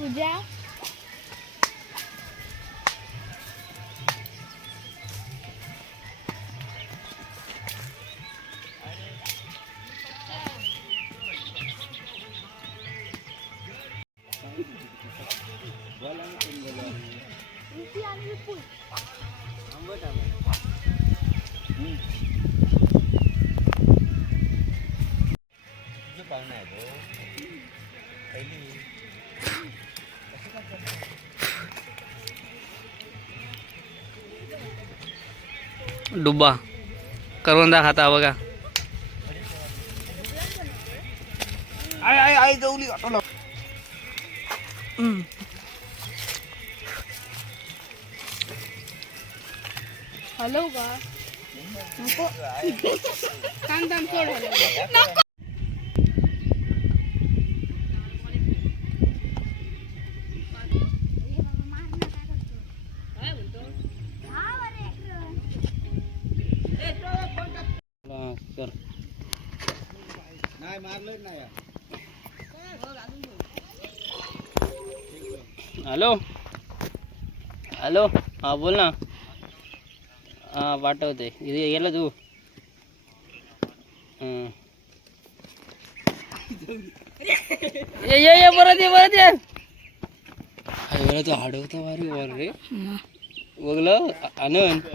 Puja. Jepang nih tuh. Dubba. करवंदा खाता बघा. आय आय आय जवली. ऑटोला हलव का नको. हॅलो. हॅलो. हा बोल ना. हा पाठवते. इथे गेला तू. ये ये परत ये परत ये. वेळा तू हाडवतो भारी वर रे. बघलं आनंद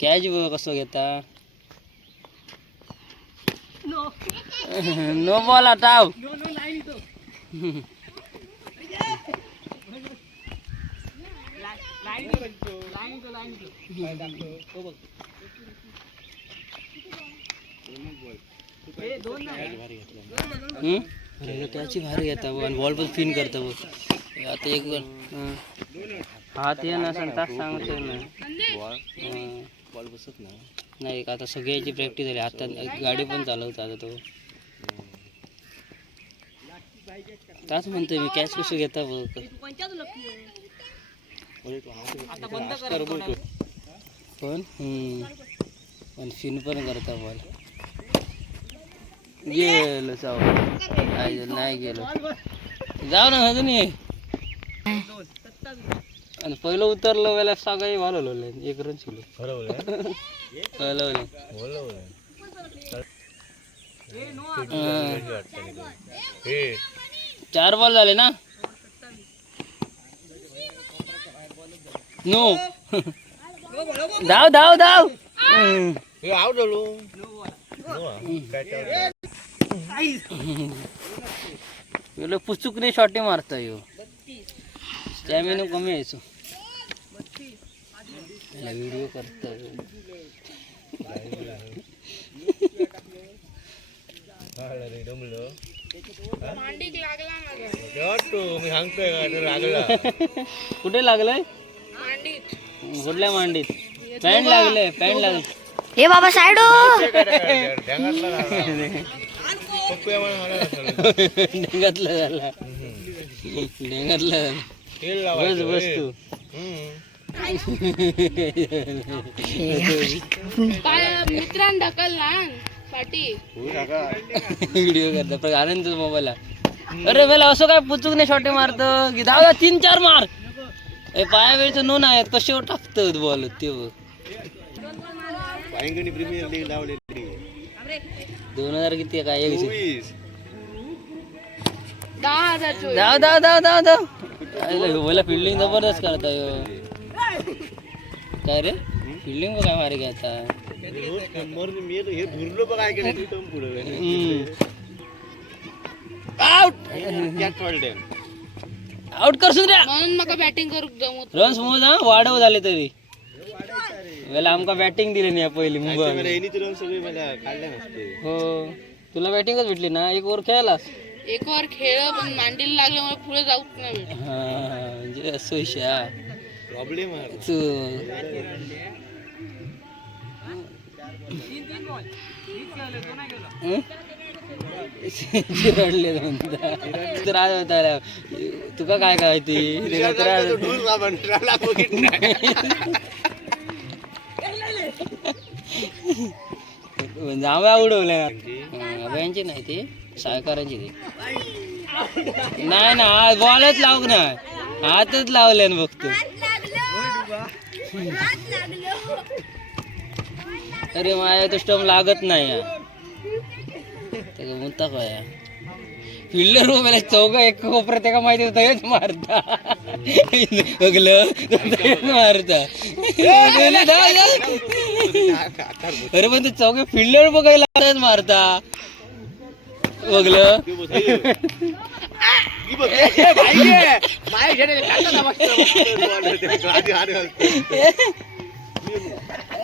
कॅच कसं घेता. नो हम्म? अरे त्याची भारी घेता बघ आणि बॉल पण फिन करता बघ आता एक बॉल हं. हात ये ना तास सांगतो ना. बॉल बसत नाही नाही आता सगळ्याची प्रॅक्टिस झाली आता गाडी पण चालवतो आता तो ताच म्हणतोय मी कॅच कसं घेता बघ पण हम्म. पण फिन पण करता बॉल. गेलो जाऊ. नाही गेलो, नाही गेलो. जाऊ ना अजून ये. आणि पहिलं उतरलं वेळेला सकाळी वालवलं एक रन शिलो हलवलं चार बॉल झाले ना? नो. धाव धाव धाव. हम्म. आउट झालो गेलो पुचुकने शॉटे मारता यो. स्टॅमिना कमी यायचो व्हिडिओ करता मांडीक लागला माझा मी सांगतोय लागला कुठे लागलंय मांडीत कुठल्या मांडीत पॅन्ट लागले पॅन्ट लागले हे बाबा साईड डेंगातलं झाला डेंगातलं झालं. बस बस तू काय मित्रांन ढकल ना पाठी व्हिडिओ करता. पण आनंद मोबाईल अरे मला असं काय पुचूक नाही शॉटे मारतो? की धाव तीन चार मार. ए पाया वेळचं नोन आहेत कसे टाकतात बॉल ते प्रीमियर लीग लावलेली. दोन हजार किती आहे काय? एक चोवीस. दहा धाव आईला ह्यो मला फिल्डिंग जबरदस्त करता ह्यो. काय रे? फिल्डिंग बघ काय हे रिटर्न पुढे आउट करसून रे म्हणून मका बॅटिंग करूक जमत रन्स मोज हा वाढव झाले तरी. वेळेला आमका बॅटिंग दिली नाही पहिली मुंबई एनी तर सगळे मला काढले नसते. हो. तुला बॅटिंगच भेटली ना? एक ओव्हर खेळालास? एक वर खेळ पण मांडीला लागल्यामुळे पुढे जाऊच नाही. हा म्हणजे असं शा प्रॉब्लेम आहे. तू? चिरडले त्रास होता तुका काय काय ती तुका उडवल्या आंब्यांची नाही? ती सहकारांची ती नाही ना बॉलच लावक ना हातच लावले ना बघतो अरे माझ्या तो स्टम लागत नाही या म्हणता काय फिल्डर मला चौघ एक कोपऱ्यात एका माहिती होतं हेच मारता. बघलं मारता अरे पण ते चौघे फिल्डर बघायला मारता. बघलं?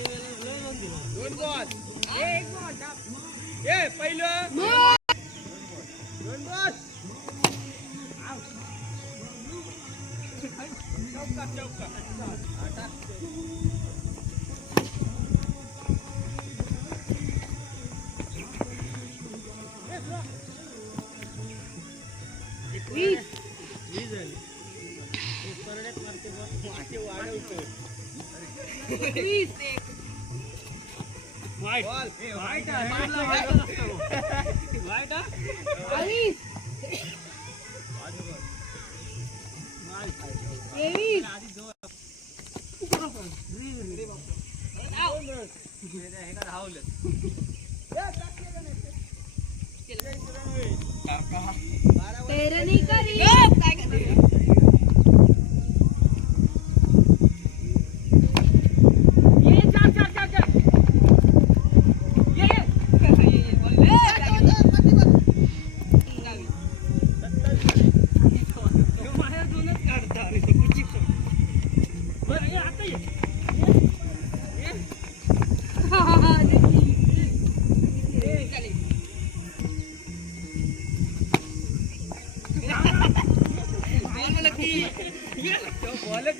दोन बॉल एक बॉल ए पहिलं दोन बॉल चौका चौका बॉल करी. يا بقول لك